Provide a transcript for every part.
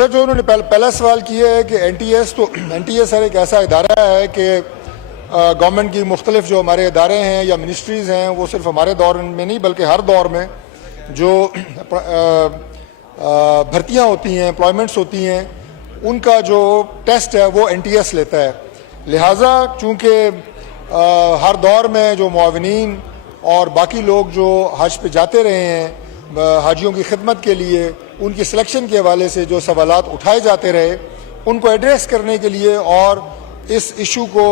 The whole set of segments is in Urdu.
سر جو انہوں نے پہلا سوال کیا ہے کہ این ٹی ایس سر ایک ایسا ادارہ ہے کہ گورنمنٹ کی مختلف جو ہمارے ادارے ہیں یا منسٹریز ہیں وہ صرف ہمارے دور میں نہیں بلکہ ہر دور میں جو بھرتیاں ہوتی ہیں امپلائمنٹس ہوتی ہیں ان کا جو ٹیسٹ ہے وہ این ٹی ایس لیتا ہے. لہٰذا چونکہ ہر دور میں جو معاونین اور باقی لوگ جو حج پہ جاتے رہے ہیں حاجیوں کی خدمت کے لیے ان کی سلیکشن کے حوالے سے جو سوالات اٹھائے جاتے رہے ان کو ایڈریس کرنے کے لیے اور اس ایشو کو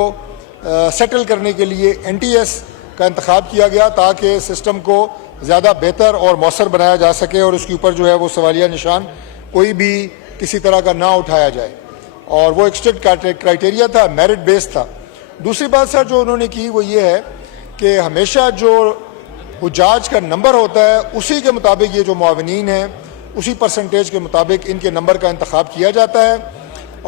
سیٹل کرنے کے لیے این ٹی ایس کا انتخاب کیا گیا تاکہ سسٹم کو زیادہ بہتر اور مؤثر بنایا جا سکے اور اس کے اوپر جو ہے وہ سوالیہ نشان کوئی بھی کسی طرح کا نہ اٹھایا جائے. اور وہ ایک اسٹرکٹ کرائٹیریا تھا, میرٹ بیس تھا. دوسری بات سر جو انہوں نے کی وہ یہ ہے کہ ہمیشہ جو حجاج کا نمبر ہوتا ہے اسی کے مطابق یہ جو معاونین ہیں اسی پرسنٹیج کے مطابق ان کے نمبر کا انتخاب کیا جاتا ہے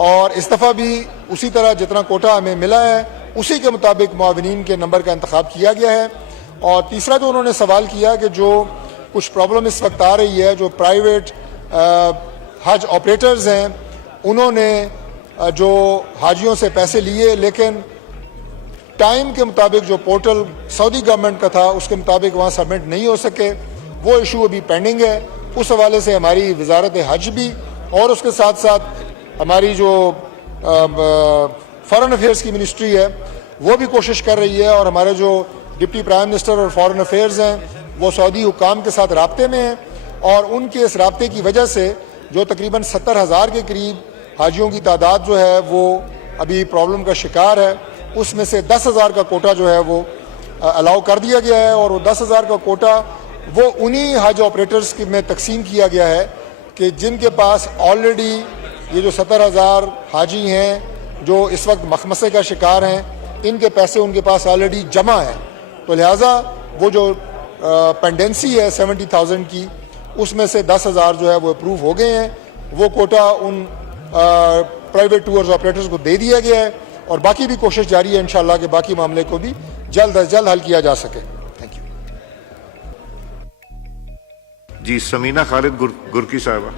اور اس دفعہ بھی اسی طرح جتنا کوٹا ہمیں ملا ہے اسی کے مطابق معاونین کے نمبر کا انتخاب کیا گیا ہے. اور تیسرا جو انہوں نے سوال کیا کہ جو کچھ پرابلم اس وقت آ رہی ہے جو پرائیویٹ حج آپریٹرز ہیں انہوں نے جو حاجیوں سے پیسے لیے لیکن ٹائم کے مطابق جو پورٹل سعودی گورنمنٹ کا تھا اس کے مطابق وہاں سبمٹ نہیں ہو سکے, وہ ایشو ابھی پینڈنگ ہے. اس حوالے سے ہماری وزارت حج بھی اور اس کے ساتھ ساتھ ہماری جو فارن افیئرس کی منسٹری ہے وہ بھی کوشش کر رہی ہے اور ہمارے جو ڈپٹی پرائم منسٹر اور فارن افیئرز ہیں وہ سعودی حکام کے ساتھ رابطے میں ہیں اور ان کے اس رابطے کی وجہ سے جو تقریباً 70,000 کے قریب حاجیوں کی تعداد جو ہے وہ ابھی پرابلم کا شکار ہے, اس میں سے 10,000 کا کوٹا جو ہے وہ الاؤ کر دیا گیا ہے اور وہ 10,000 کا کوٹا وہ انہی حج آپریٹرز میں تقسیم کیا گیا ہے کہ جن کے پاس آلریڈی یہ جو 70,000 حاجی ہیں جو اس وقت مخمصے کا شکار ہیں ان کے پیسے ان کے پاس آلریڈی جمع ہیں. تو لہٰذا وہ جو پینڈنسی ہے 70,000 کی اس میں سے 10,000 جو ہے وہ اپروو ہو گئے ہیں. وہ کوٹا ان پرائیویٹ ٹورز آپریٹرز کو دے دیا گیا ہے اور باقی بھی کوشش جاری ہے انشاءاللہ کہ باقی معاملے کو بھی جلد از جلد حل کیا جا سکے. Thank you. جی سمینہ خالد گرکی صاحبہ.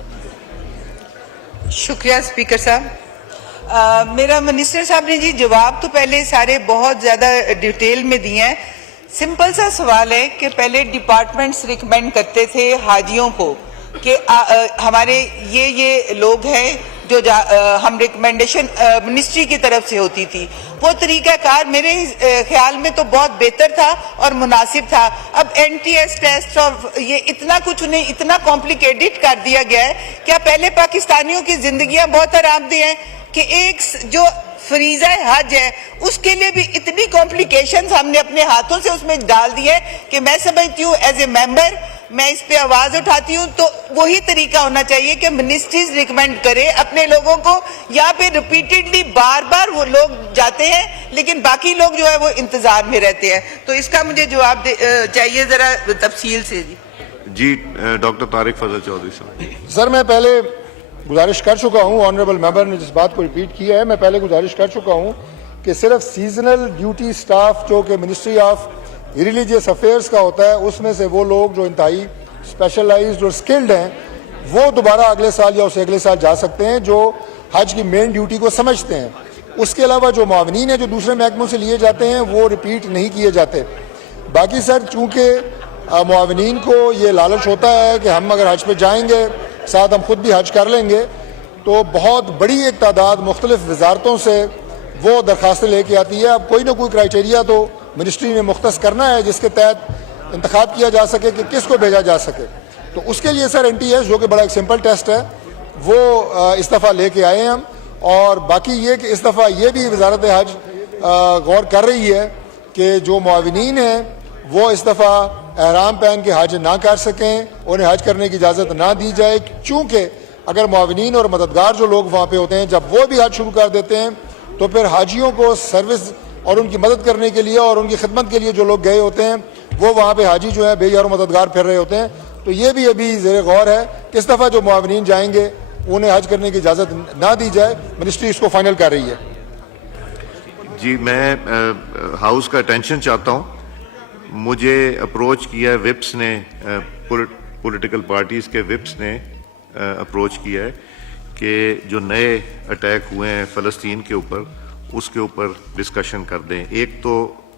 شکریہ اسپیکر صاحب. میرا منسٹر صاحب نے جی جواب تو پہلے سارے بہت زیادہ ڈیٹیل میں دیے ہیں. سمپل سا سوال ہے کہ پہلے ڈپارٹمنٹس ریکمینڈ کرتے تھے حاجیوں کو کہ ہمارے یہ لوگ ہیں جو ہم ریکمینڈیشن منسٹری کی طرف سے ہوتی تھی, وہ طریقہ کار میرے خیال میں تو بہت بہتر تھا اور مناسب تھا. اب این ٹی ایس ٹیسٹ اور یہ اتنا کچھ انہیں اتنا کمپلیکیٹڈ کر دیا گیا ہے. کیا پہلے پاکستانیوں کی زندگیاں بہت آرام دہ ہیں کہ ایک جو فریضہ حج ہے اس کے لیے بھی اتنی کمپلیکیشنز ہم نے اپنے ہاتھوں سے اس میں ڈال دی ہے کہ میں سمجھتی ہوں ایز اے ممبر میں اس پہ آواز اٹھاتی ہوں. تو وہی طریقہ ہونا چاہیے کہ منسٹریز ریکمینڈ کرے اپنے لوگوں کو, یہاں پہ ریپیٹڈلی بار بار وہ لوگ جاتے ہیں لیکن باقی لوگ جو ہے وہ انتظار میں رہتے ہیں. تو اس کا مجھے جواب چاہیے ذرا تفصیل سے. جی ڈاکٹر طارق فضل چودھری صاحب. سر میں پہلے گزارش کر چکا ہوں, آنریبل ممبر نے جس بات کو ریپیٹ کیا ہے میں پہلے گزارش کر چکا ہوں کہ صرف سیزنل ڈیوٹی سٹاف جو کہ منسٹری آف ریلیجیس افیئرس کا ہوتا ہے اس میں سے وہ لوگ جو انتہائی اسپیشلائزڈ اور سکلڈ ہیں وہ دوبارہ اگلے سال یا اسے اگلے سال جا سکتے ہیں جو حج کی مین ڈیوٹی کو سمجھتے ہیں. اس کے علاوہ جو معاونین ہیں جو دوسرے محکموں سے لیے جاتے ہیں وہ ریپیٹ نہیں کیے جاتے. باقی سر چونکہ معاونین کو یہ لالچ ہوتا ہے کہ ہم اگر حج پہ جائیں گے ساتھ ہم خود بھی حج کر لیں گے, تو بہت بڑی ایک تعداد مختلف وزارتوں سے وہ درخواستیں لے کے آتی ہے. اب کوئی نہ کوئی کرائٹیریا تو منسٹری نے مختص کرنا ہے جس کے تحت انتخاب کیا جا سکے کہ کس کو بھیجا جا سکے. تو اس کے لیے سر این ٹی ایس جو کہ بڑا ایک سمپل ٹیسٹ ہے وہ اس دفعہ لے کے آئے ہیں ہم. اور باقی یہ کہ اس دفعہ یہ بھی وزارت حج غور کر رہی ہے کہ جو معاونین ہیں وہ اس دفعہ احرام پہن کے حج نہ کر سکیں, انہیں حج کرنے کی اجازت نہ دی جائے, چونکہ اگر معاونین اور مددگار جو لوگ وہاں پہ ہوتے ہیں جب وہ بھی حج شروع کر دیتے ہیں تو پھر حاجیوں کو سروس اور ان کی مدد کرنے کے لیے اور ان کی خدمت کے لیے جو لوگ گئے ہوتے ہیں وہ وہاں پہ حاجی جو ہے بے یار و مددگار پھر رہے ہوتے ہیں. تو یہ بھی ابھی زیر غور ہے کہ اس دفعہ جو معاونین جائیں گے انہیں حج کرنے کی اجازت نہ دی جائے. منسٹری اس کو فائنل کر رہی ہے. جی میں ہاؤس کا اٹینشن چاہتا ہوں. مجھے اپروچ کیا ہے وپس نے, پولیٹیکل پارٹیز کے وپس نے اپروچ کیا ہے کہ جو نئے اٹیک ہوئے ہیں فلسطین کے اوپر اس کے اوپر ڈسکشن کر دیں. ایک تو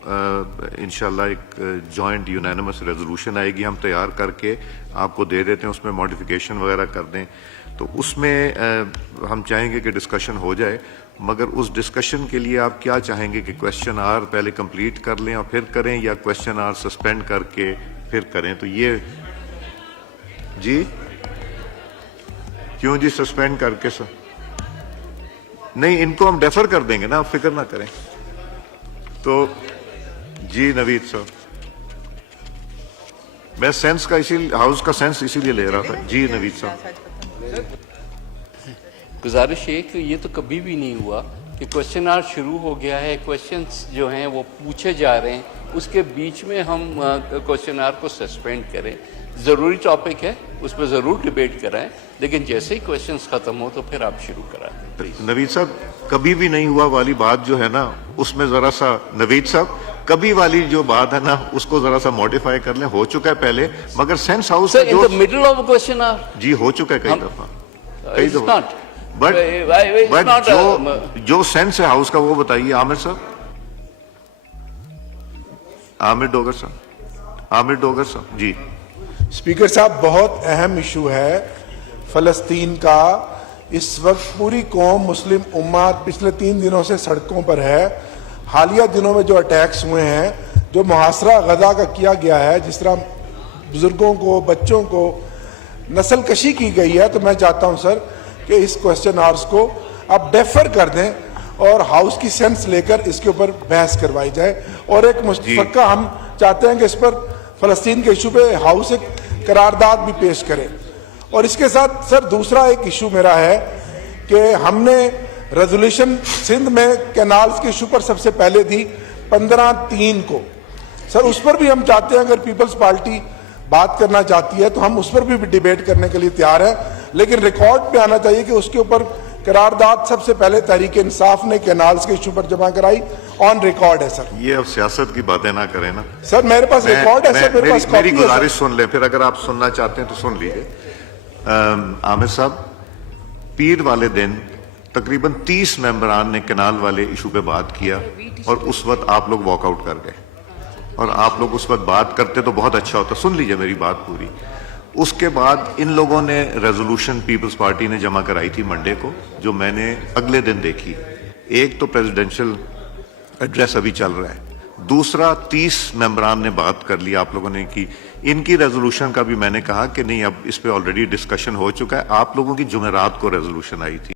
انشاءاللہ ایک جوائنٹ یونینمس ریزولوشن آئے گی, ہم تیار کر کے آپ کو دے دیتے ہیں, اس میں ماڈیفیکیشن وغیرہ کر دیں. تو اس میں ہم چاہیں گے کہ ڈسکشن ہو جائے, مگر اس ڈسکشن کے لیے آپ کیا چاہیں گے کہ کویسچن آر پہلے کمپلیٹ کر لیں اور پھر کریں, یا کویسچن آر سسپینڈ کر کے پھر کریں؟ تو یہ جی کیوں جی سسپینڈ کر کے سر؟ نہیں, ان کو ہم ڈیفر کر دیں گے نا, آپ فکر نہ کریں. تو جی نوید صاحب, میں سینس کا ہاؤس کا سینس اسی لیے لے رہا تھا. جی نوید صاحب. گزارش ہے کہ یہ تو کبھی بھی نہیں ہوا کہ کویسچن آر شروع ہو گیا ہے, کویسچنس جو ہیں وہ پوچھے جا رہے ہیں, اس کے بیچ میں ہم کویسچن آر کو سسپینڈ کریں. ضروری ٹاپک ہے, اس پہ ضرور ڈیبیٹ کرائیں, لیکن جیسے ہی کویسچنس ختم ہو تو پھر آپ شروع کرائیں. نوید صاحب, کبھی بھی نہیں ہوا والی بات جو ہے نا, اس میں ذرا سا نوید صاحب کبھی والی جو بات ہے نا اس کو ذرا سا موڈیفائی کر لیں. ہو چکا ہے پہلے, مگر sense house sir in the middle of question hour جی ہو چکا ہے کئی دفعہ, کئی اٹس دفعہ. ناٹ بٹ جو سینس ہے ہاؤس کا وہ بتائیے. عامر صاحب, عامر ڈوگر صاحب, عامر ڈوگر صاحب. جی اسپیکر صاحب, بہت اہم ایشو ہے فلسطین کا. اس وقت پوری قوم مسلم امت پچھلے 3 دنوں سے سڑکوں پر ہے. حالیہ دنوں میں جو اٹیکس ہوئے ہیں, جو محاصرہ غزہ کا کیا گیا ہے, جس طرح بزرگوں کو, بچوں کو نسل کشی کی گئی ہے, تو میں چاہتا ہوں سر کہ اس کویسچن آرز کو آپ ڈیفر کر دیں اور ہاؤس کی سینس لے کر اس کے اوپر بحث کروائی جائے. اور ایک مشترکہ ہم چاہتے ہیں کہ اس پر فلسطین کے ایشو پہ ہاؤس ایک قرارداد بھی پیش کرے. اور اس کے ساتھ سر دوسرا ایک ایشو میرا ہے کہ ہم نے ریزولوشن سندھ میں کینالز کے ایشو پر سب سے پہلے دی 15/3 کو. سر اس پر بھی ہم چاہتے ہیں, اگر پیپلز پارٹی بات کرنا چاہتی ہے تو ہم اس پر بھی ڈیبیٹ کرنے کے لیے تیار ہیں, لیکن ریکارڈ پہ آنا چاہیے کہ اس کے اوپر قرارداد سب سے پہلے تحریک انصاف نے کینالز کے ایشو پر جمع کرائی. آن ریکارڈ ہے سر. یہ اب سیاست کی باتیں نہ کریں نا سر, میرے پاس ریکارڈ ہے سر, میرے پاس میری کاپی ہے گزارش سر. سن لیں, پھر اگر آپ سننا چاہتے ہیں تو سن لیجیے. عامر صاحب, پیر والے دن تقریباً 30 ممبران نے کینال والے ایشو پہ بات کیا, اور اس وقت آپ لوگ واک آؤٹ کر گئے. اور آپ لوگ اس وقت بات کرتے تو بہت اچھا ہوتا. سن لیجیے میری بات پوری. اس کے بعد ان لوگوں نے ریزولوشن پیپلز پارٹی نے جمع کرائی تھی منڈے کو, جو میں نے اگلے دن دیکھی. ایک تو پریزیڈنشل ایڈریس ابھی چل رہا ہے, دوسرا 30 ممبران نے بات کر لی, آپ لوگوں نے کی. ان کی ریزولوشن کا بھی میں نے کہا کہ نہیں, اب اس پہ آلریڈی ڈسکشن ہو چکا ہے. آپ لوگوں کی جمعرات کو ریزولوشن آئی تھی.